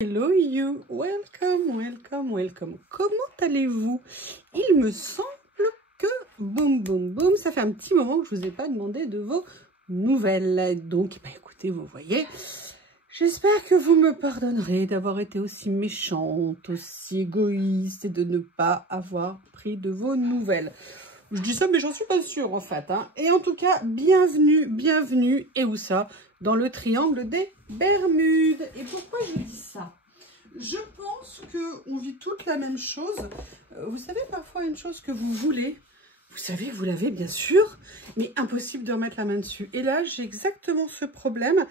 Hello you, welcome, welcome, welcome. Comment allez-vous? Il me semble que, boum, boum, boum, ça fait un petit moment que je ne vous ai pas demandé de vos nouvelles. Donc, bah, écoutez, vous voyez, j'espère que vous me pardonnerez d'avoir été aussi méchante, aussi égoïste et de ne pas avoir pris de vos nouvelles. Je dis ça, mais j'en suis pas sûre en fait. Hein. Et en tout cas, bienvenue, bienvenue. Et où ça? Dans le triangle des Bermudes. Et pourquoi je dis ça? Je pense qu'on vit toute la même chose. Vous savez, parfois une chose que vous voulez, vous savez que vous l'avez bien sûr, mais impossible de remettre la main dessus. Et là, j'ai exactement ce problème.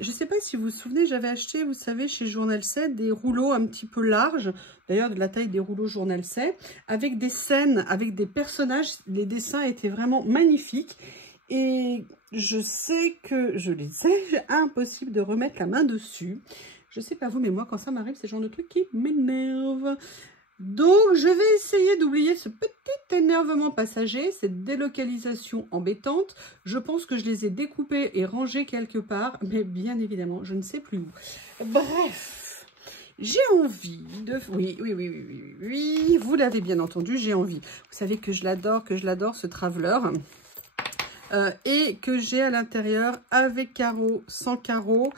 Je ne sais pas si vous vous souvenez, j'avais acheté, vous savez, chez Journal C, des rouleaux un petit peu larges, d'ailleurs de la taille des rouleaux Journal C, avec des scènes, avec des personnages. Les dessins étaient vraiment magnifiques. Et je sais que je les ai, impossible de remettre la main dessus. Je sais pas vous, mais moi, quand ça m'arrive, c'est le genre de truc qui m'énerve. Donc, je vais essayer d'oublier ce petit énervement passager, cette délocalisation embêtante. Je pense que je les ai découpés et rangés quelque part, mais bien évidemment, je ne sais plus où. Bref, j'ai envie de... Oui, vous l'avez bien entendu, j'ai envie. Vous savez que je l'adore, ce Traveler. Et que j'ai à l'intérieur avec carreaux, sans carreaux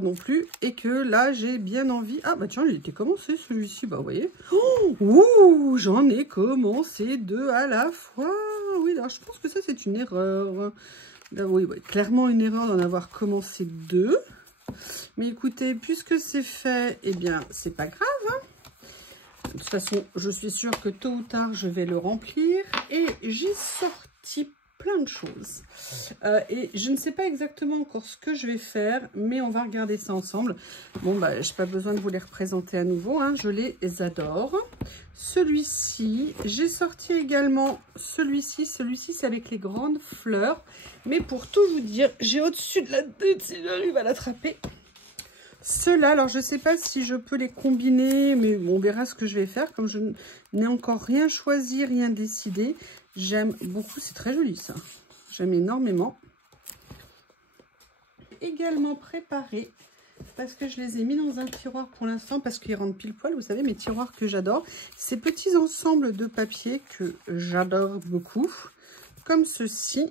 non plus, et que là j'ai bien envie. Ah bah tiens, il était commencé celui-ci, bah vous voyez. Oh, ouh, j'en ai commencé deux à la fois. Oui, alors je pense que ça c'est une erreur. Là, oui, clairement une erreur d'en avoir commencé deux. Mais écoutez, puisque c'est fait, eh bien c'est pas grave. Hein. De toute façon, je suis sûre que tôt ou tard je vais le remplir. Et j'ai sorti plein de choses et je ne sais pas exactement encore ce que je vais faire, mais on va regarder ça ensemble. Bon bah j'ai pas besoin de vous les représenter à nouveau, hein, je les adore. Celui-ci, j'ai sorti également celui-ci c'est avec les grandes fleurs, mais pour tout vous dire, j'ai au-dessus de la tête, si j'arrive à l'attraper, ceux-là. Alors je ne sais pas si je peux les combiner, mais bon, on verra ce que je vais faire. Comme je n'ai encore rien choisi, rien décidé, j'aime beaucoup. C'est très joli ça, j'aime énormément. Également préparé, parce que je les ai mis dans un tiroir pour l'instant, parce qu'ils rentrent pile poil, vous savez, mes tiroirs que j'adore. Ces petits ensembles de papier que j'adore beaucoup, comme ceci.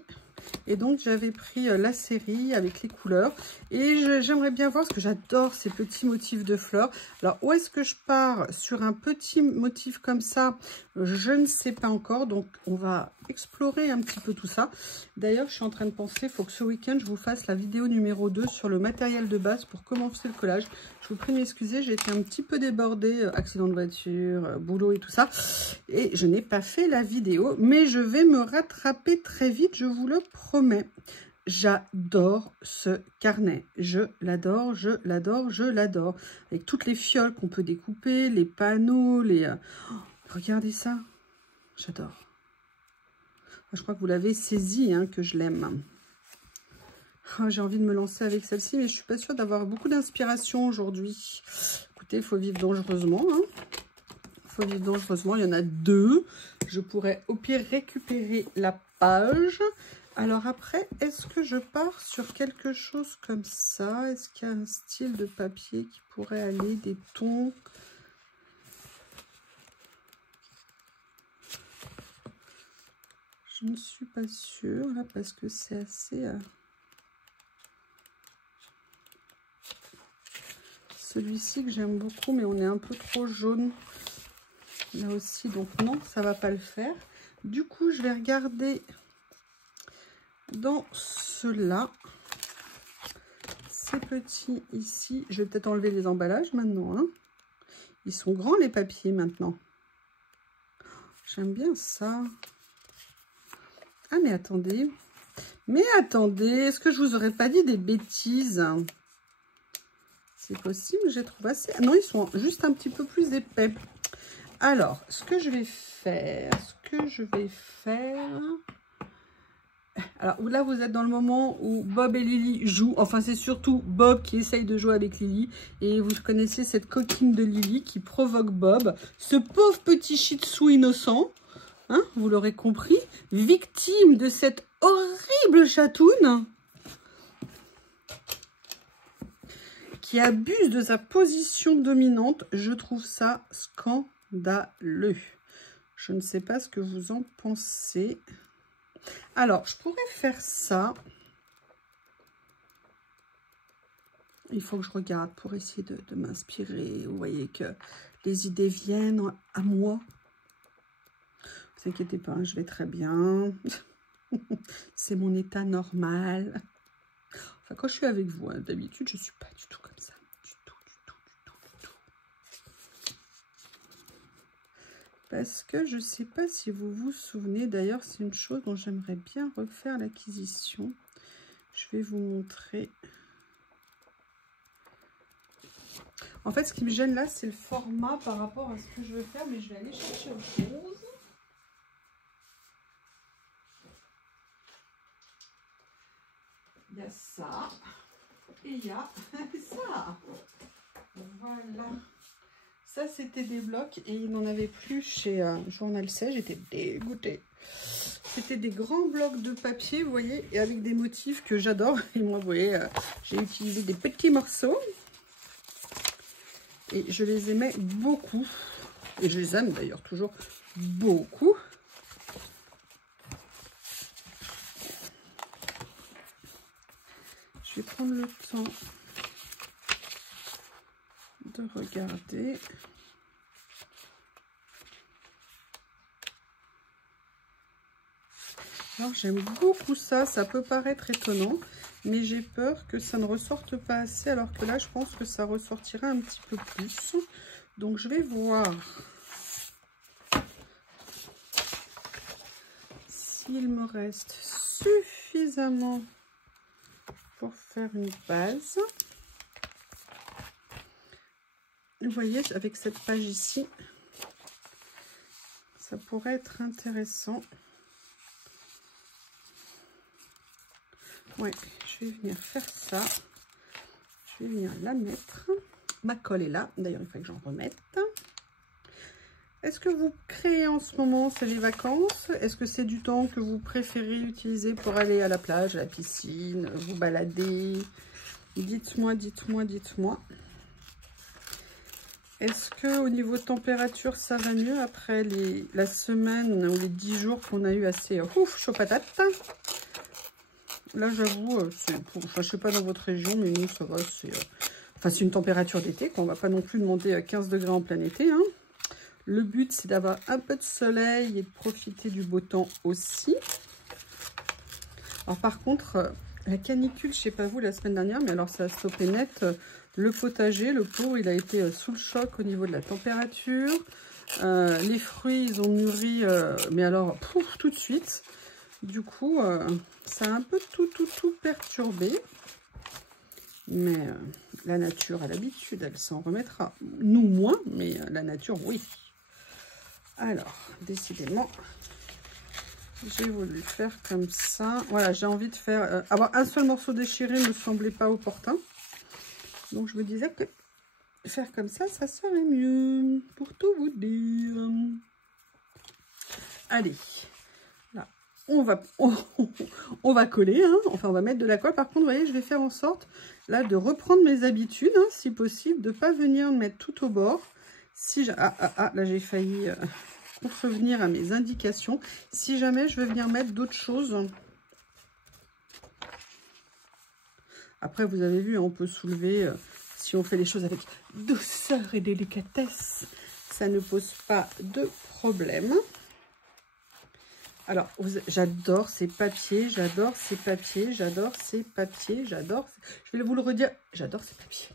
Et donc j'avais pris la série avec les couleurs et j'aimerais bien voir, parce que j'adore ces petits motifs de fleurs. Alors où est-ce que je pars sur un petit motif comme ça? Je ne sais pas encore, donc on va explorer un petit peu tout ça. D'ailleurs je suis en train de penser, il faut que ce week-end je vous fasse la vidéo numéro 2 sur le matériel de base pour commencer le collage. Je vous prie de m'excuser, j'ai été un petit peu débordée, accident de voiture, boulot et tout ça, et je n'ai pas fait la vidéo, mais je vais me rattraper très vite, je vous le promets. J'adore ce carnet, je l'adore, je l'adore, je l'adore. Avec toutes les fioles qu'on peut découper, les panneaux, les... Oh, regardez ça, j'adore. Je crois que vous l'avez saisi, hein, que je l'aime. Oh, j'ai envie de me lancer avec celle-ci, mais je suis pas sûre d'avoir beaucoup d'inspiration aujourd'hui. Écoutez, il faut vivre dangereusement. Hein. Il faut vivre dangereusement. Il y en a deux. Je pourrais au pire récupérer la page. Alors après, est-ce que je pars sur quelque chose comme ça? Est-ce qu'il y a un style de papier qui pourrait aller, des tons? Je ne suis pas sûre, là, parce que c'est assez... Celui-ci que j'aime beaucoup, mais on est un peu trop jaune là aussi, donc non, ça va pas le faire. Du coup, je vais regarder dans ceux-là, ces petits ici. Je vais peut-être enlever les emballages maintenant. Hein. Ils sont grands les papiers maintenant. J'aime bien ça. Ah mais attendez, est-ce que je vous aurais pas dit des bêtises? C'est possible, j'ai trouvé assez... Non, ils sont juste un petit peu plus épais. Alors, ce que je vais faire... Alors, là, vous êtes dans le moment où Bob et Lily jouent. Enfin, c'est surtout Bob qui essaye de jouer avec Lily. Et vous connaissez cette coquine de Lily qui provoque Bob. Ce pauvre petit shih tzu innocent, hein, vous l'aurez compris, victime de cette horrible chatoune qui abuse de sa position dominante. Je trouve ça scandaleux. Je ne sais pas ce que vous en pensez. Alors, je pourrais faire ça. Il faut que je regarde pour essayer de m'inspirer. Vous voyez que les idées viennent à moi. Ne vous inquiétez pas, je vais très bien. C'est mon état normal. Enfin, quand je suis avec vous, hein, d'habitude, je ne suis pas du tout comme ça. Du tout. Parce que je ne sais pas si vous vous souvenez. D'ailleurs, c'est une chose dont j'aimerais bien refaire l'acquisition. Je vais vous montrer. En fait, ce qui me gêne là, c'est le format par rapport à ce que je veux faire. Mais je vais aller chercher autre chose. Il y a ça. Et il y a ça. Voilà. Ça, c'était des blocs et il n'en avait plus chez Journal C. J'étais dégoûtée. C'était des grands blocs de papier, vous voyez, et avec des motifs que j'adore. Et moi, vous voyez, j'ai utilisé des petits morceaux. Et je les aimais beaucoup. Et je les aime d'ailleurs toujours beaucoup. Je vais prendre le temps de regarder. Alors j'aime beaucoup ça, ça peut paraître étonnant, mais j'ai peur que ça ne ressorte pas assez, alors que là je pense que ça ressortira un petit peu plus. Donc je vais voir s'il me reste suffisamment pour faire une base. Vous voyez, avec cette page ici, ça pourrait être intéressant. Ouais, je vais venir faire ça. Je vais venir la mettre. Ma colle est là. D'ailleurs, il faut que j'en remette. Est-ce que vous créez en ce moment, c'est les vacances? Est-ce que c'est du temps que vous préférez utiliser pour aller à la plage, à la piscine, vous balader? Dites-moi, dites-moi, dites-moi. Est-ce que au niveau de température, ça va mieux après la semaine ou les 10 jours qu'on a eu assez chaud patate? Là, j'avoue, je ne sais pas dans votre région, mais nous, ça va. C'est une température d'été, qu'on ne va pas non plus demander 15 degrés en plein été. Hein. Le but, c'est d'avoir un peu de soleil et de profiter du beau temps aussi. Alors, par contre, la canicule, je ne sais pas vous, la semaine dernière, mais alors ça a stoppé net. Le potager, le pauvre, il a été sous le choc au niveau de la température. Les fruits, ils ont mûri, mais alors, tout de suite. Du coup, ça a un peu tout perturbé. Mais la nature a l'habitude, elle s'en remettra. Nous, moins, mais la nature, oui. Alors, décidément, j'ai voulu faire comme ça. Voilà, j'ai envie de faire... avoir un seul morceau déchiré ne me semblait pas opportun. Donc, je me disais que faire comme ça, ça serait mieux. Pour tout vous dire. Allez. On va coller, hein. Enfin on va mettre de la colle. Par contre, vous voyez, je vais faire en sorte là de reprendre mes habitudes, hein, si possible, de ne pas venir mettre tout au bord. Si là j'ai failli contrevenir à mes indications. Si jamais je veux venir mettre d'autres choses. Après, vous avez vu, on peut soulever, si on fait les choses avec douceur et délicatesse, ça ne pose pas de problème. Alors, j'adore ces papiers, j'adore ces papiers, j'adore ces papiers, j'adore... Je vais vous le redire, j'adore ces papiers.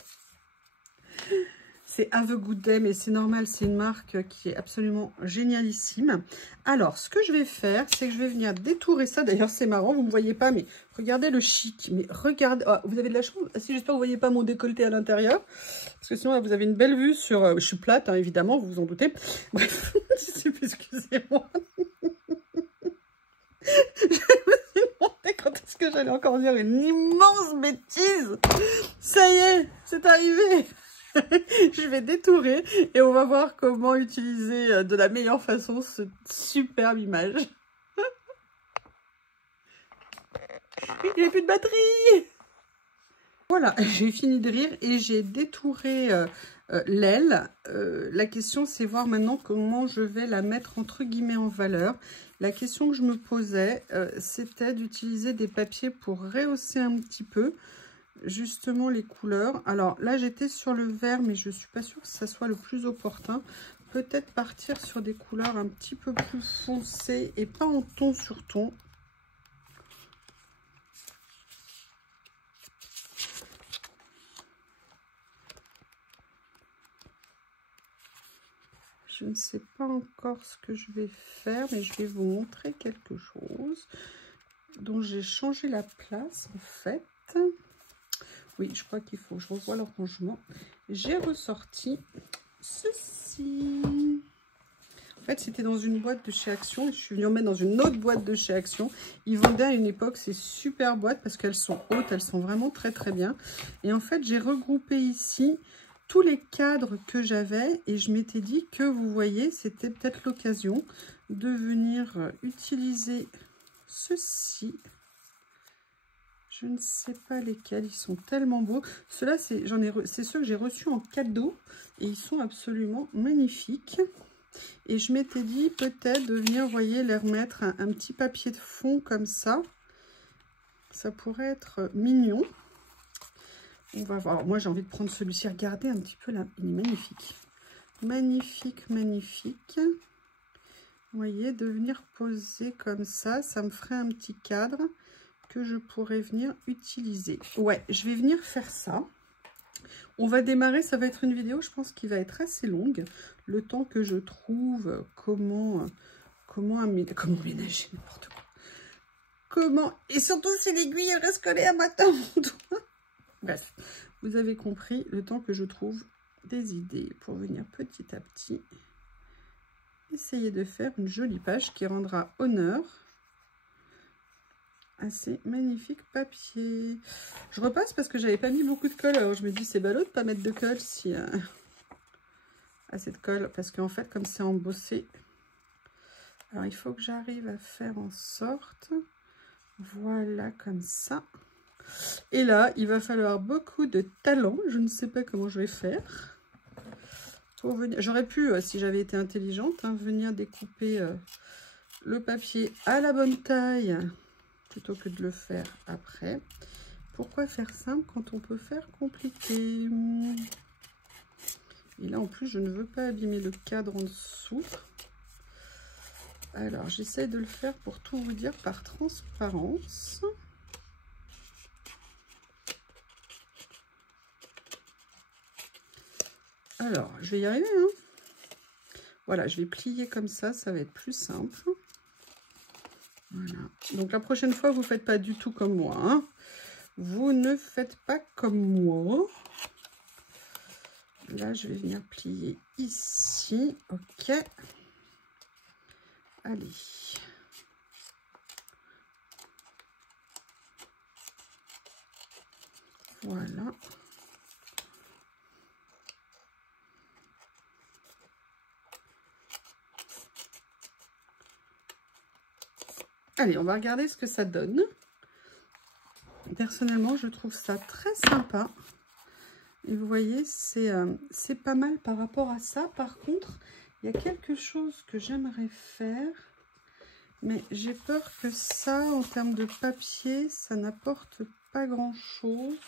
C'est Have a Good Day, mais c'est normal, c'est une marque qui est absolument génialissime. Alors, ce que je vais faire, c'est que je vais venir détourer ça. D'ailleurs, c'est marrant, vous ne me voyez pas, mais regardez le chic. Mais regardez, oh, vous avez de la chance. Si, j'espère que vous ne voyez pas mon décolleté à l'intérieur. Parce que sinon, là, vous avez une belle vue sur... je suis plate, hein, évidemment, vous vous en doutez. Bref, excusez-moi. Je me suis demandé quand est-ce que j'allais encore dire une immense bêtise. Ça y est, c'est arrivé. Je vais détourer et on va voir comment utiliser de la meilleure façon cette superbe image. Il n'y a plus de batterie. Voilà, j'ai fini de rire et j'ai détouré l'aile. La question, c'est voir maintenant comment je vais la mettre entre guillemets en valeur. La question que je me posais, c'était d'utiliser des papiers pour rehausser un petit peu justement les couleurs. Alors là, j'étais sur le vert, mais je suis pas sûre que ça soit le plus opportun. Peut-être partir sur des couleurs un petit peu plus foncées et pas en ton sur ton. Je ne sais pas encore ce que je vais faire, mais je vais vous montrer quelque chose dont j'ai changé la place en fait. Oui, je crois qu'il faut que je revoie le rangement. J'ai ressorti ceci. En fait, c'était dans une boîte de chez Action. Je suis venue en mettre dans une autre boîte de chez Action. Ils vendaient à une époque ces super boîtes parce qu'elles sont hautes. Elles sont vraiment très très bien. Et en fait, j'ai regroupé ici tous les cadres que j'avais. Et je m'étais dit que, vous voyez, c'était peut-être l'occasion de venir utiliser ceci. Je ne sais pas lesquels, ils sont tellement beaux. Ceux-là, c'est ceux que j'ai reçus en cadeau et ils sont absolument magnifiques. Et je m'étais dit peut-être de venir, vous voyez, les remettre un petit papier de fond comme ça. Ça pourrait être mignon. On va voir. Moi, j'ai envie de prendre celui-ci. Regardez un petit peu là, il est magnifique. Magnifique, magnifique. Vous voyez, de venir poser comme ça, ça me ferait un petit cadre que je pourrais venir utiliser. Ouais, je vais venir faire ça. On va démarrer, ça va être une vidéo, je pense, qui va être assez longue. Le temps que je trouve comment ménager, n'importe quoi. Comment, et surtout si l'aiguille elle reste collée à ma doigt. Bref, vous avez compris, le temps que je trouve des idées pour venir petit à petit essayer de faire une jolie page qui rendra honneur à ces magnifiques papiers. Je repasse parce que j'avais pas mis beaucoup de colle. Alors je me dis c'est ballot de pas mettre de colle si assez de colle parce qu'en fait comme c'est embossé. Alors il faut que j'arrive à faire en sorte, voilà comme ça. Et là il va falloir beaucoup de talent. Je ne sais pas comment je vais faire. Pour venir, j'aurais pu si j'avais été intelligente venir découper le papier à la bonne taille plutôt que de le faire après. Pourquoi faire simple quand on peut faire compliqué? Et là en plus je ne veux pas abîmer le cadre en dessous. Alors j'essaie de le faire pour tout vous dire par transparence. Alors je vais y arriver hein. Voilà, je vais plier comme ça va être plus simple. Voilà. Donc la prochaine fois vous faites pas du tout comme moi hein. Vous ne faites pas comme moi. Là, je vais venir plier ici. Ok. Allez. Voilà. Allez, on va regarder ce que ça donne. Personnellement, je trouve ça très sympa. Et vous voyez, c'est pas mal par rapport à ça. Par contre, il y a quelque chose que j'aimerais faire. Mais j'ai peur que ça, en termes de papier, ça n'apporte pas grand-chose.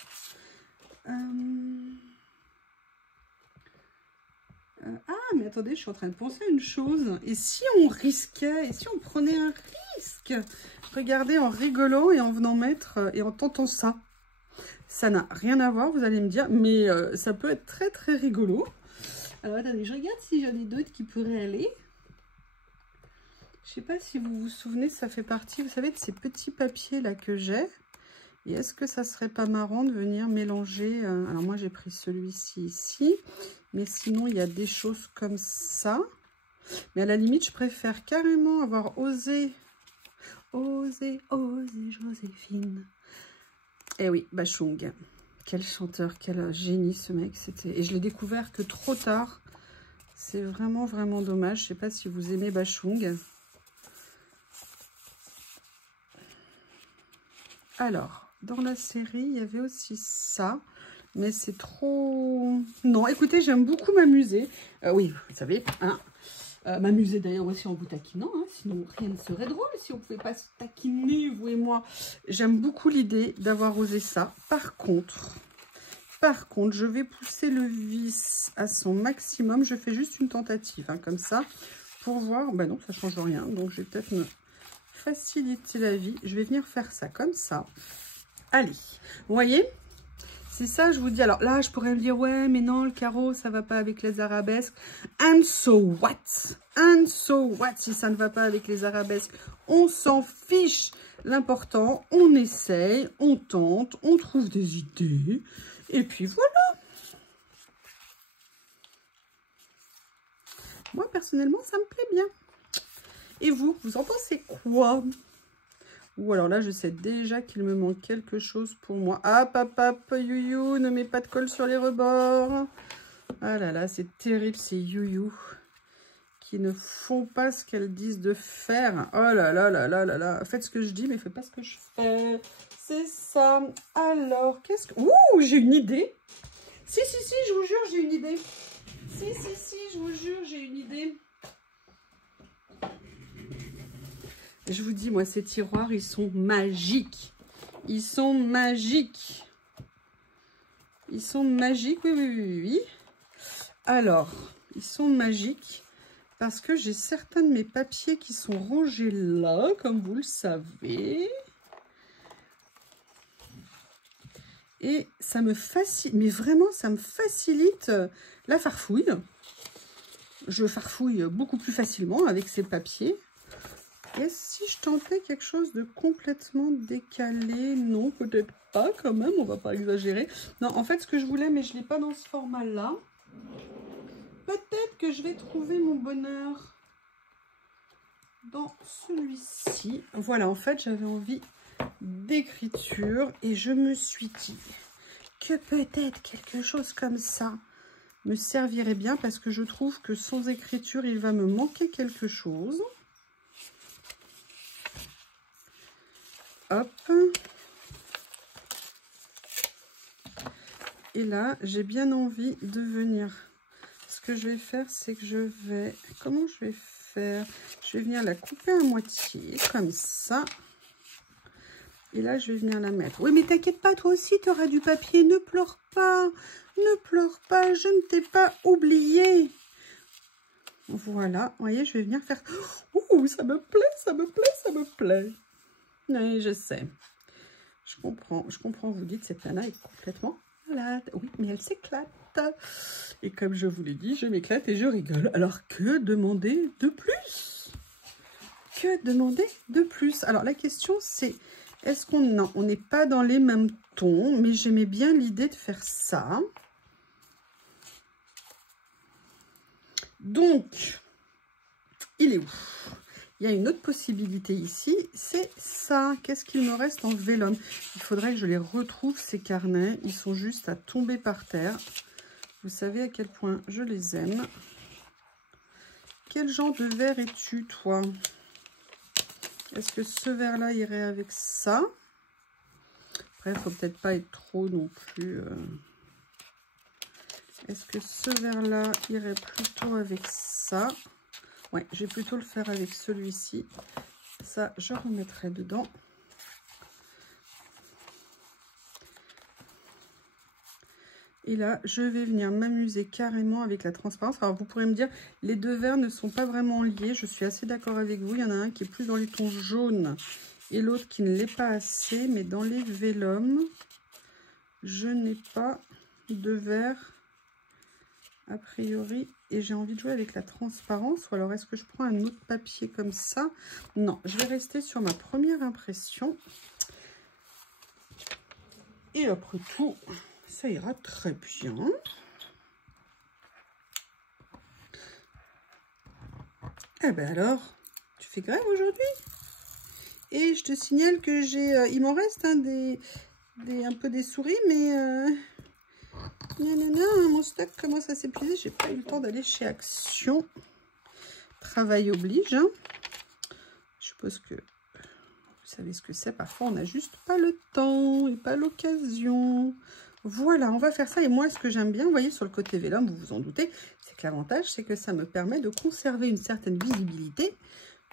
Ah, mais attendez, je suis en train de penser à une chose. Et si on risquait, et si on prenait un risque? Regardez, en rigolant et en venant mettre, et en tentant ça. Ça n'a rien à voir, vous allez me dire, mais ça peut être très très rigolo. Alors attendez, je regarde si j'en ai d'autres qui pourraient aller. Je sais pas si vous vous souvenez, ça fait partie, vous savez, de ces petits papiers là que j'ai. Et est-ce que ça serait pas marrant de venir mélanger alors moi j'ai pris celui-ci ici, mais sinon il y a des choses comme ça. Mais à la limite, je préfère carrément avoir osé Joséphine. Eh oui, Bachung. Quel chanteur, quel génie ce mec. Et je l'ai découvert que trop tard. C'est vraiment, vraiment dommage. Je sais pas si vous aimez Bachung. Alors, dans la série, il y avait aussi ça. Mais c'est trop... Non, écoutez, j'aime beaucoup m'amuser. Oui, vous savez, hein, m'amuser d'ailleurs aussi en vous taquinant. Hein, sinon, rien ne serait drôle si on ne pouvait pas se taquiner, vous et moi. J'aime beaucoup l'idée d'avoir osé ça. Par contre, je vais pousser le vis à son maximum. Je fais juste une tentative, hein, comme ça, pour voir. Ben non, ça ne change rien. Donc, je vais peut-être me faciliter la vie. Je vais venir faire ça comme ça. Allez, vous voyez ? C'est ça, je vous dis. Alors là, je pourrais me dire, ouais, mais non, le carreau, ça va pas avec les arabesques. And so what? And so what si ça ne va pas avec les arabesques? On s'en fiche. L'important, on essaye, on tente, on trouve des idées. Et puis voilà. Moi, personnellement, ça me plaît bien. Et vous, vous en pensez quoi? Ou alors là, je sais déjà qu'il me manque quelque chose pour moi. Ah, papa, youyou, ne mets pas de colle sur les rebords. Ah là là, c'est terrible, ces youyou qui ne font pas ce qu'elles disent de faire. Oh là là là là là là. Faites ce que je dis, mais faites pas ce que je fais. C'est ça. Alors, qu'est-ce que... Ouh, j'ai une idée. Si, je vous jure, j'ai une idée. Si, je vous jure, j'ai une idée. Je vous dis, moi, ces tiroirs, ils sont magiques. Ils sont magiques. Ils sont magiques, oui. Alors, ils sont magiques parce que j'ai certains de mes papiers qui sont rangés là, comme vous le savez. Et ça me facilite, mais vraiment, ça me facilite la farfouille. Je farfouille beaucoup plus facilement avec ces papiers. Et si je tentais quelque chose de complètement décalé? Non, peut-être pas quand même, on va pas exagérer. Non, en fait, ce que je voulais, mais je ne l'ai pas dans ce format-là. Peut-être que je vais trouver mon bonheur dans celui-ci. Voilà, en fait, j'avais envie d'écriture et je me suis dit que peut-être quelque chose comme ça me servirait bien parce que je trouve que sans écriture, il va me manquer quelque chose. Hop. Et là, j'ai bien envie de venir. Ce que je vais faire, c'est que je vais... Comment je vais faire? Je vais venir la couper à moitié, comme ça. Et là, je vais venir la mettre. Oui, mais t'inquiète pas, toi aussi, tu auras du papier. Ne pleure pas. Ne pleure pas, je ne t'ai pas oublié. Voilà, vous voyez, je vais venir faire... Ouh, ça me plaît, ça me plaît, ça me plaît. Oui, je sais. Je comprends. Vous dites, cette nana est complètement malade. Oui, mais elle s'éclate. Et comme je vous l'ai dit, je m'éclate et je rigole. Alors, que demander de plus? Que demander de plus? Alors, la question, c'est, est-ce qu'on... Non, on n'est pas dans les mêmes tons, mais j'aimais bien l'idée de faire ça. Donc, il est où? Il y a une autre possibilité ici, c'est ça. Qu'est-ce qu'il me reste en vélum? Il faudrait que je les retrouve, ces carnets. Ils sont juste à tomber par terre. Vous savez à quel point je les aime. Quel genre de verre es-tu, toi? Est-ce que ce verre-là irait avec ça? Après, il ne faut peut-être pas être trop non plus... Est-ce que ce verre-là irait plutôt avec ça? Ouais, je vais plutôt le faire avec celui-ci. Ça, je remettrai dedans. Et là, je vais venir m'amuser carrément avec la transparence. Alors, vous pourrez me dire, les deux verres ne sont pas vraiment liés. Je suis assez d'accord avec vous. Il y en a un qui est plus dans les tons jaunes et l'autre qui ne l'est pas assez. Mais dans les vélums, je n'ai pas de verre a priori. Et j'ai envie de jouer avec la transparence. Ou alors, est-ce que je prends un autre papier comme ça? Non, je vais rester sur ma première impression. Et après tout, ça ira très bien. Eh ben alors, tu fais grève aujourd'hui? Et je te signale que j'ai... il m'en reste hein, un peu des souris, mais... mon stock commence à s'épuiser. J'ai pas eu le temps d'aller chez Action. Travail oblige. Hein. Je suppose que savez ce que c'est, parfois on n'a juste pas le temps et pas l'occasion. Voilà, on va faire ça. Et moi, ce que j'aime bien, vous voyez, sur le côté vélum, vous vous en doutez, c'est que l'avantage, c'est que ça me permet de conserver une certaine visibilité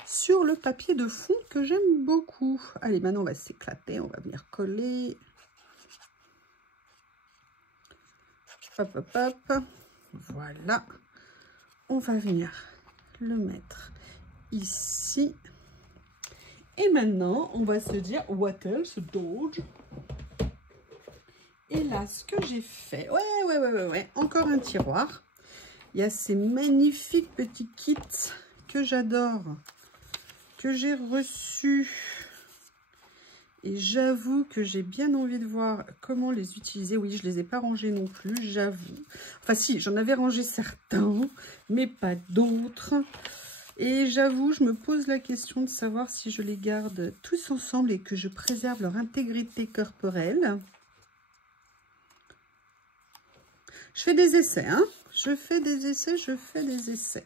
sur le papier de fond que j'aime beaucoup. Allez, maintenant, on va s'éclater, on va venir coller. Hop, hop, hop. Voilà. On va venir le mettre ici. Et maintenant, on va se dire, what else, Dodge? Et là, ce que j'ai fait, ouais, encore un tiroir. Il y a ces magnifiques petits kits que j'adore, que j'ai reçus. Et j'avoue que j'ai bien envie de voir comment les utiliser. Oui, je ne les ai pas rangés non plus, j'avoue. Enfin si, j'en avais rangé certains, mais pas d'autres. Et j'avoue, je me pose la question de savoir si je les garde tous ensemble et que je préserve leur intégrité corporelle. Je fais des essais, hein. Je fais des essais.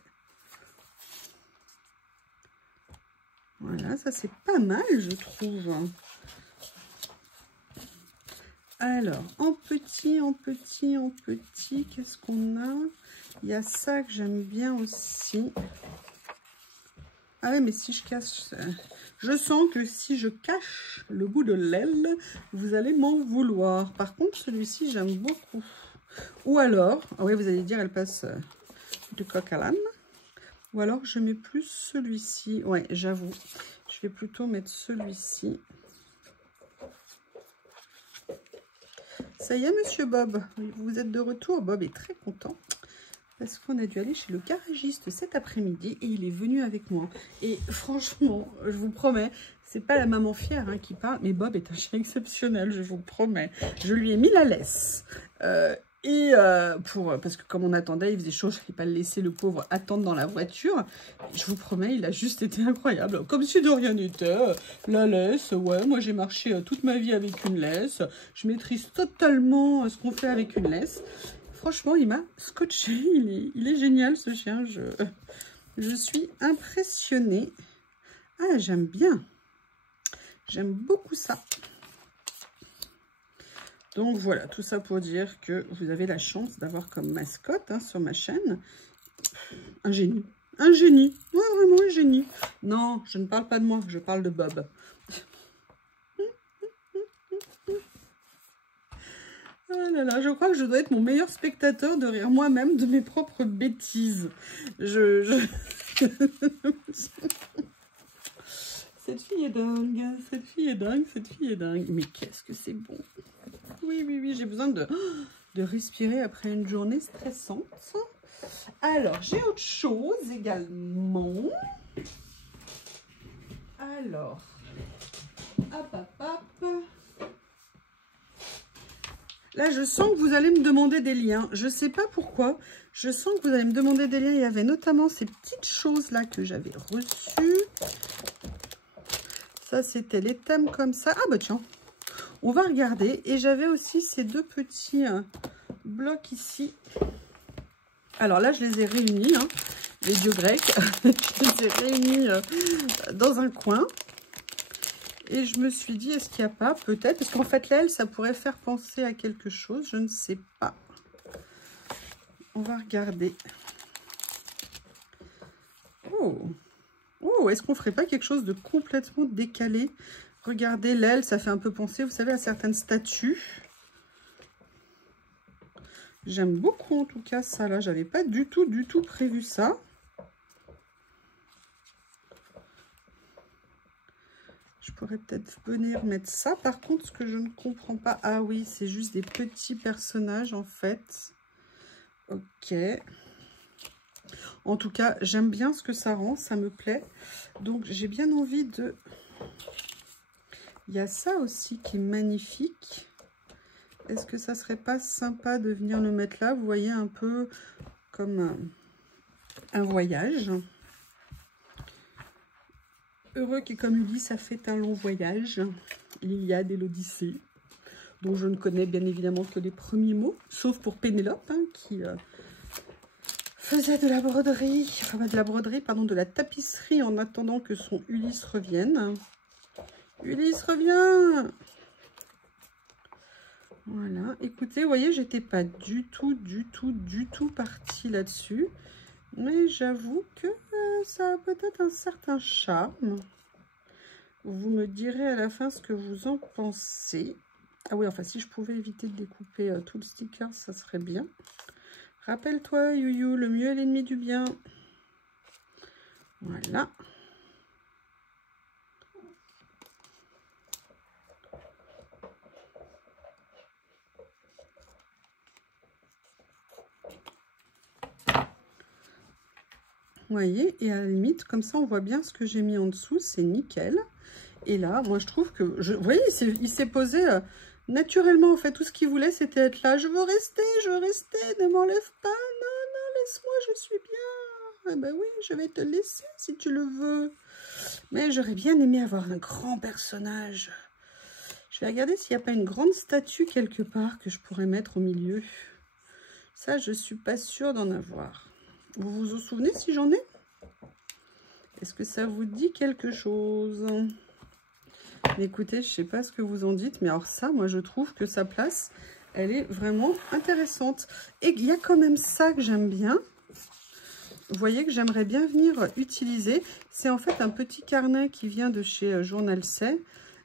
Voilà, ça c'est pas mal, je trouve. Alors, en petit, qu'est-ce qu'on a? Il y a ça que j'aime bien aussi. Ah oui, mais si je cache... Je sens que si je cache le bout de l'aile, vous allez m'en vouloir. Par contre, celui-ci, j'aime beaucoup. Ou alors, ah oui, vous allez dire, elle passe du coq à l'âne. Ou alors, je mets plus celui-ci. Ouais, j'avoue. Je vais plutôt mettre celui-ci. Ça y est, monsieur Bob, vous êtes de retour. Bob est très content parce qu'on a dû aller chez le garagiste cet après-midi et il est venu avec moi. Et franchement, je vous promets, c'est pas la maman fière hein, qui parle, mais Bob est un chien exceptionnel, je vous promets. Je lui ai mis la laisse. Parce que comme on attendait, il faisait chaud, je ne vais pas le laisser le pauvre attendre dans la voiture. Et je vous promets, il a juste été incroyable. Comme si de rien n'était. La laisse, ouais, moi j'ai marché toute ma vie avec une laisse. Je maîtrise totalement ce qu'on fait avec une laisse. Franchement, il m'a scotché. Il est génial ce chien. Je suis impressionnée. Ah, j'aime bien. J'aime beaucoup ça. Donc voilà, tout ça pour dire que vous avez la chance d'avoir comme mascotte hein, sur ma chaîne un génie. Un génie. Ouais, vraiment un génie. Non, je ne parle pas de moi, je parle de Bob. Ah là là, je crois que je dois être mon meilleur spectateur de rire moi-même de mes propres bêtises. Cette fille est dingue, cette fille est dingue, cette fille est dingue. Mais qu'est-ce que c'est bon. Oui, j'ai besoin de respirer après une journée stressante. Alors, j'ai autre chose également. Alors, hop. Là, je sens que vous allez me demander des liens. Je ne sais pas pourquoi. Je sens que vous allez me demander des liens. Il y avait notamment ces petites choses-là que j'avais reçues. Ça, c'était les thèmes comme ça. Ah bah tiens, on va regarder. Et j'avais aussi ces deux petits blocs ici. Alors là, je les ai réunis, hein, les dieux grecs. Je les ai réunis dans un coin. Et je me suis dit, est-ce qu'il n'y a pas, peut-être, parce qu'en fait, l'aile, ça pourrait faire penser à quelque chose. Je ne sais pas. On va regarder. Oh, est-ce qu'on ferait pas quelque chose de complètement décalé? Regardez l'aile, ça fait un peu penser, vous savez, à certaines statues. J'aime beaucoup en tout cas ça là, j'avais pas du tout prévu ça. Je pourrais peut-être venir mettre ça. Par contre, ce que je ne comprends pas, ah oui, c'est juste des petits personnages en fait. Ok. En tout cas, j'aime bien ce que ça rend, ça me plaît. Donc, j'ai bien envie de... Il y a ça aussi qui est magnifique. Est-ce que ça serait pas sympa de venir le mettre là? Vous voyez, un peu comme un voyage. Heureux qui, comme lui dit, ça fait un long voyage. L'Iliade et l'Odyssée, dont je ne connais bien évidemment que les premiers mots, sauf pour Pénélope, hein, qui faisait de la broderie, enfin de la broderie, pardon, de la tapisserie en attendant que son Ulysse revienne. Ulysse, reviens. Voilà, écoutez, vous voyez, j'étais pas du tout partie là-dessus. Mais j'avoue que ça a peut-être un certain charme. Vous me direz à la fin ce que vous en pensez. Ah oui, enfin, si je pouvais éviter de découper tout le sticker, ça serait bien. Rappelle-toi, Youyou, le mieux est l'ennemi du bien. Voilà. Vous voyez, et à la limite, comme ça, on voit bien ce que j'ai mis en dessous, c'est nickel. Et là, moi, je trouve que, vous voyez, il s'est posé naturellement. En fait, tout ce qu'il voulait, c'était être là. Je veux rester, ne m'enlève pas. Non, non, laisse-moi, je suis bien. Ah ben oui, je vais te laisser si tu le veux. Mais j'aurais bien aimé avoir un grand personnage. Je vais regarder s'il n'y a pas une grande statue quelque part que je pourrais mettre au milieu. Ça, je ne suis pas sûre d'en avoir. Vous vous en souvenez si j'en ai? Est-ce que ça vous dit quelque chose? Écoutez, je ne sais pas ce que vous en dites, mais alors ça, moi, je trouve que sa place, elle est vraiment intéressante. Et il y a quand même ça que j'aime bien. Vous voyez que j'aimerais bien venir utiliser. C'est en fait un petit carnet qui vient de chez Journal C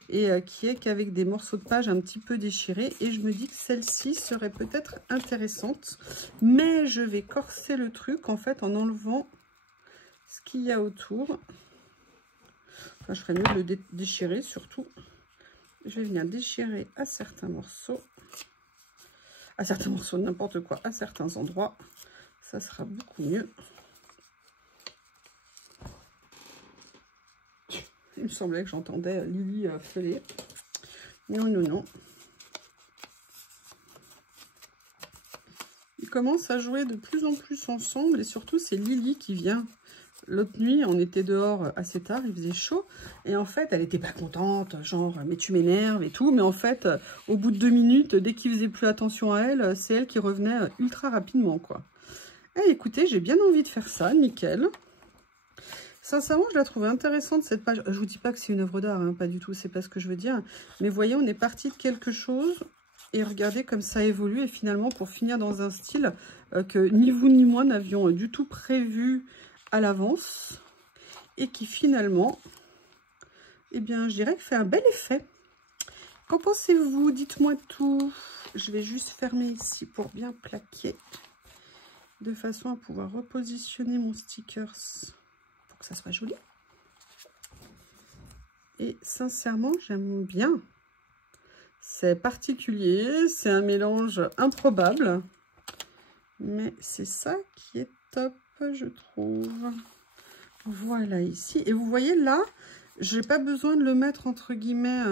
et qui est qu'avec des morceaux de page un petit peu déchirés. Et je me dis que celle-ci serait peut-être intéressante. Mais je vais corser le truc en fait en enlevant ce qu'il y a autour. Enfin, je ferais mieux de le déchirer surtout. Je vais venir déchirer à certains morceaux. À certains morceaux, n'importe quoi, à certains endroits. Ça sera beaucoup mieux. Il me semblait que j'entendais Lily feuiller. Non, non, non. Ils commencent à jouer de plus en plus ensemble. Et surtout, c'est Lily qui vient. L'autre nuit, on était dehors assez tard, il faisait chaud. Et en fait, elle n'était pas contente, genre, mais tu m'énerves et tout. Mais en fait, au bout de 2 minutes, dès qu'il faisait plus attention à elle, c'est elle qui revenait ultra rapidement, quoi. Et écoutez, j'ai bien envie de faire ça, nickel. Sincèrement, je la trouve intéressante, cette page. Je vous dis pas que c'est une œuvre d'art, hein, pas du tout, c'est pas ce que je veux dire. Mais voyez, on est parti de quelque chose, et regardez comme ça évolue. Et finalement, pour finir dans un style que ni vous ni moi n'avions du tout prévu à l'avance, et qui finalement, eh bien, je dirais que fait un bel effet. Qu'en pensez-vous? Dites-moi tout. Je vais juste fermer ici pour bien plaquer, de façon à pouvoir repositionner mon stickers. Que ça soit joli. Et sincèrement, j'aime bien. C'est particulier, c'est un mélange improbable. Mais c'est ça qui est top, je trouve. Voilà ici. Et vous voyez là, je n'ai pas besoin de le mettre entre guillemets,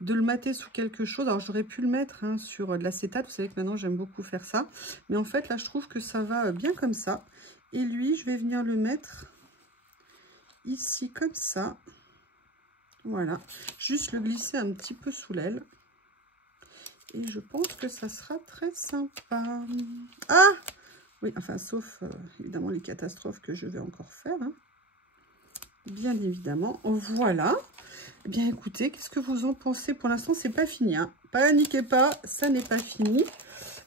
de le mater sous quelque chose. Alors j'aurais pu le mettre hein, sur de l'acétate. Vous savez que maintenant j'aime beaucoup faire ça. Mais en fait là, je trouve que ça va bien comme ça. Et lui, je vais venir le mettre ici comme ça, voilà, juste le glisser un petit peu sous l'aile et je pense que ça sera très sympa. Ah oui, enfin sauf évidemment les catastrophes que je vais encore faire hein. Bien évidemment. Voilà, eh bien écoutez, qu'est-ce que vous en pensez? Pour l'instant c'est pas fini hein. Paniquez pas, ça n'est pas fini.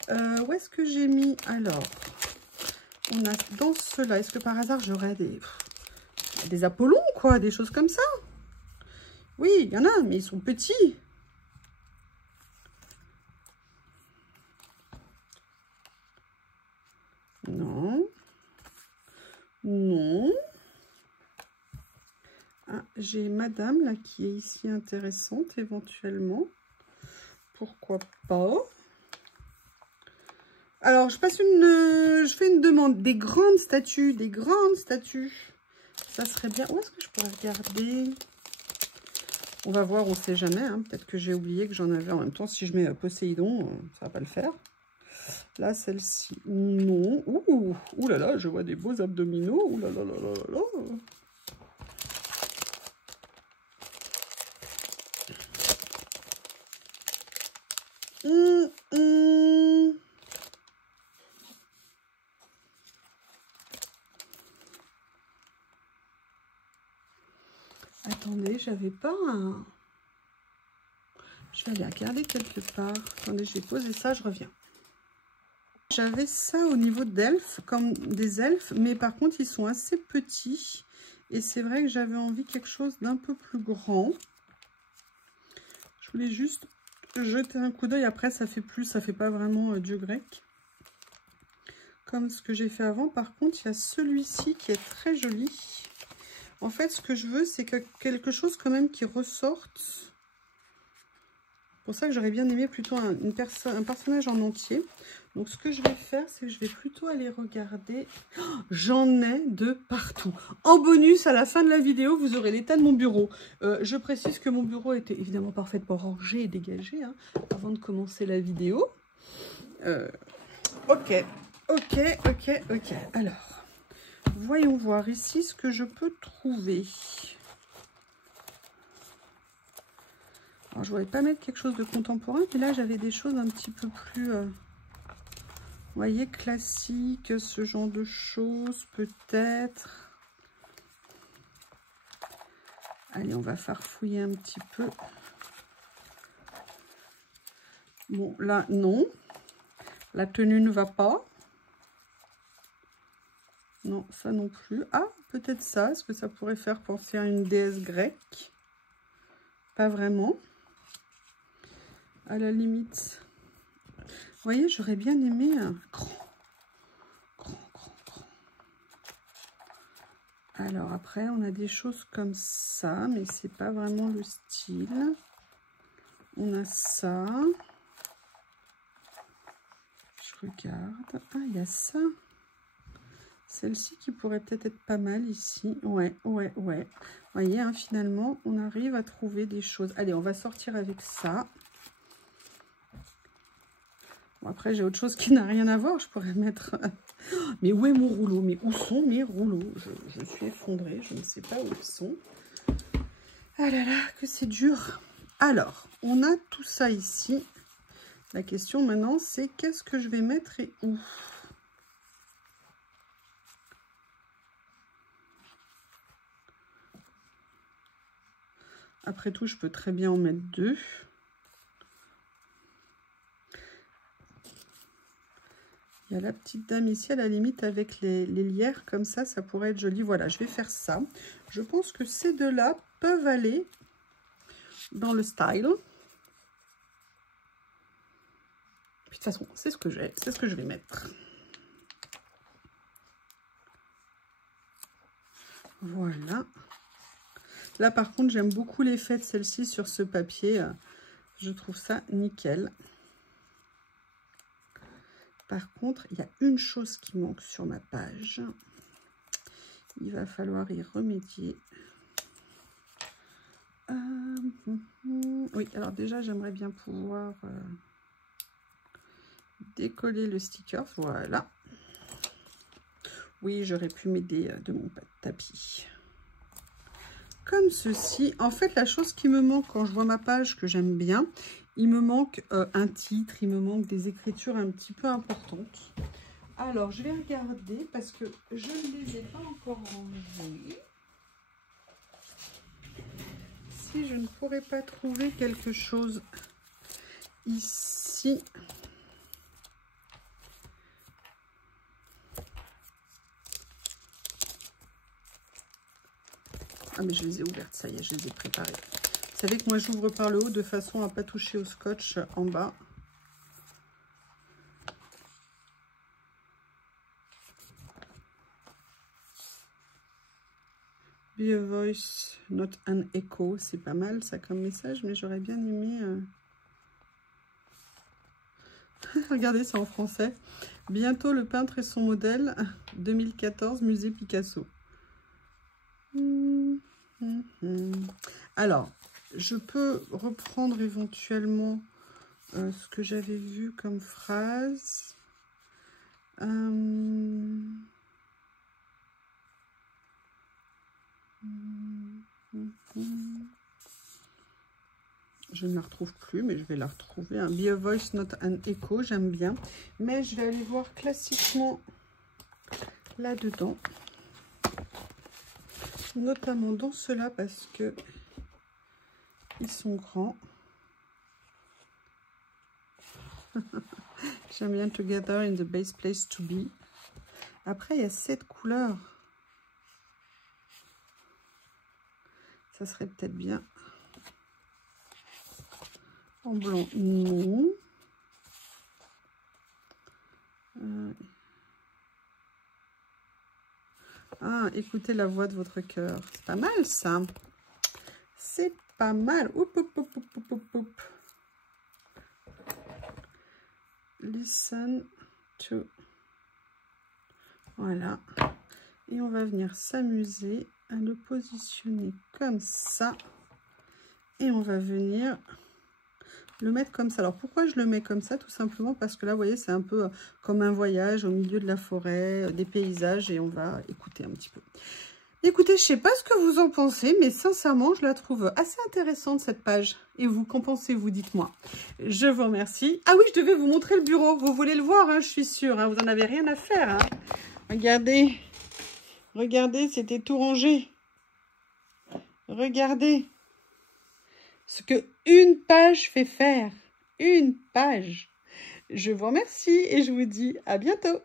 Où est-ce que j'ai mis? Alors on a dans cela, est-ce que par hasard j'aurais des Apollons, quoi, des choses comme ça? Oui, il y en a, mais ils sont petits. Non. Non. Ah, j'ai madame, là, qui est ici intéressante, éventuellement. Pourquoi pas? Alors, je fais une demande. Des grandes statues, Ça serait bien. Où est-ce que je pourrais regarder? On va voir, on ne sait jamais. Hein. Peut-être que j'ai oublié que j'en avais en même temps. Si je mets Poséidon, ça ne va pas le faire. Là, celle-ci, non. Ouh là là, je vois des beaux abdominaux. Ouh là là là là là. Attendez, j'avais pas un... Je vais aller regarder quelque part. Attendez, je vais poser ça, je reviens. J'avais ça au niveau d'elfes, comme des elfes, mais par contre, ils sont assez petits. Et c'est vrai que j'avais envie de quelque chose d'un peu plus grand. Je voulais juste jeter un coup d'œil. Après, ça fait plus, ça fait pas vraiment dieu grec. Comme ce que j'ai fait avant. Par contre, il y a celui-ci qui est très joli. En fait, ce que je veux, c'est que quelque chose quand même qui ressorte. C'est pour ça que j'aurais bien aimé plutôt un personnage en entier. Donc, ce que je vais faire, c'est que je vais plutôt aller regarder. Oh, j'en ai de partout. En bonus, à la fin de la vidéo, vous aurez l'état de mon bureau. Je précise que mon bureau était évidemment parfaitement rangé et dégagé hein, avant de commencer la vidéo. Ok. Alors, voyons voir ici ce que je peux trouver. Alors, je ne voulais pas mettre quelque chose de contemporain, mais là, j'avais des choses un petit peu plus... vous voyez, classique, ce genre de choses, peut-être. Allez, on va farfouiller un petit peu. Bon, là, non. La tenue ne va pas. Non, ça non plus. Ah, peut-être ça. Est-ce que ça pourrait faire penser à une déesse grecque? Pas vraiment. À la limite. Vous voyez, j'aurais bien aimé un grand. Alors après, on a des choses comme ça, mais c'est pas vraiment le style. On a ça. Je regarde. Ah, il y a ça. Celle-ci qui pourrait peut-être être pas mal ici. Ouais. Vous voyez, hein, finalement, on arrive à trouver des choses. Allez, on va sortir avec ça. Bon, après, j'ai autre chose qui n'a rien à voir. Je pourrais mettre... Mais où est mon rouleau? Mais où sont mes rouleaux? Je suis effondrée. Je ne sais pas où ils sont. Ah là là, que c'est dur. Alors, on a tout ça ici. La question maintenant, c'est qu'est-ce que je vais mettre et où? Après tout, je peux très bien en mettre deux. Il y a la petite dame ici, à la limite, avec les lierres, comme ça pourrait être joli. Voilà, je vais faire ça. Je pense que ces deux-là peuvent aller dans le style. Puis, de toute façon, c'est ce que j'ai, c'est ce que je vais mettre. Voilà. Là, par contre, j'aime beaucoup l'effet de celle-ci sur ce papier. Je trouve ça nickel. Par contre, il y a une chose qui manque sur ma page. Il va falloir y remédier. Oui, alors déjà, j'aimerais bien pouvoir décoller le sticker. Voilà. Oui, j'aurais pu m'aider de mon tapis. Comme ceci. En fait, la chose qui me manque quand je vois ma page que j'aime bien, il me manque un titre, il me manque des écritures un petit peu importantes. Alors, je vais regarder parce que je ne les ai pas encore rangées. Si je ne pourrais pas trouver quelque chose ici. Ah, mais je les ai ouvertes, ça y est, je les ai préparées. Vous savez que moi, j'ouvre par le haut de façon à ne pas toucher au scotch en bas. Be a voice, not an echo. C'est pas mal, ça, comme message, mais j'aurais bien aimé... Regardez, c'est en français. Bientôt, le peintre et son modèle, 2014, musée Picasso. Alors, je peux reprendre éventuellement ce que j'avais vu comme phrase. Je ne la retrouve plus, mais je vais la retrouver. Un Be a voice, not an echo, j'aime bien. Mais je vais aller voir classiquement là-dedans. Notamment dans ceux-là parce que ils sont grands. J'aime bien Together in the Best Place to Be. Après, il y a 7 couleurs. Ça serait peut-être bien. En blanc, non. Ah, écoutez la voix de votre cœur. C'est pas mal, ça. C'est pas mal. Oup, oup, oup, oup, oup, oup, oup. Listen to. Voilà. Et on va venir s'amuser à le positionner comme ça. Et on va venir le mettre comme ça. Alors, pourquoi je le mets comme ça? Tout simplement parce que là, vous voyez, c'est un peu comme un voyage au milieu de la forêt, des paysages. Et on va écouter un petit peu. Écoutez, je ne sais pas ce que vous en pensez, mais sincèrement, je la trouve assez intéressante, cette page. Et vous, qu'en pensez-vous? Dites-moi. Je vous remercie. Ah oui, je devais vous montrer le bureau. Vous voulez le voir, hein, je suis sûre. Hein, vous n'en avez rien à faire. Hein. Regardez. Regardez, c'était tout rangé. Regardez. Ce que une page fait faire. Une page. Je vous remercie et je vous dis à bientôt.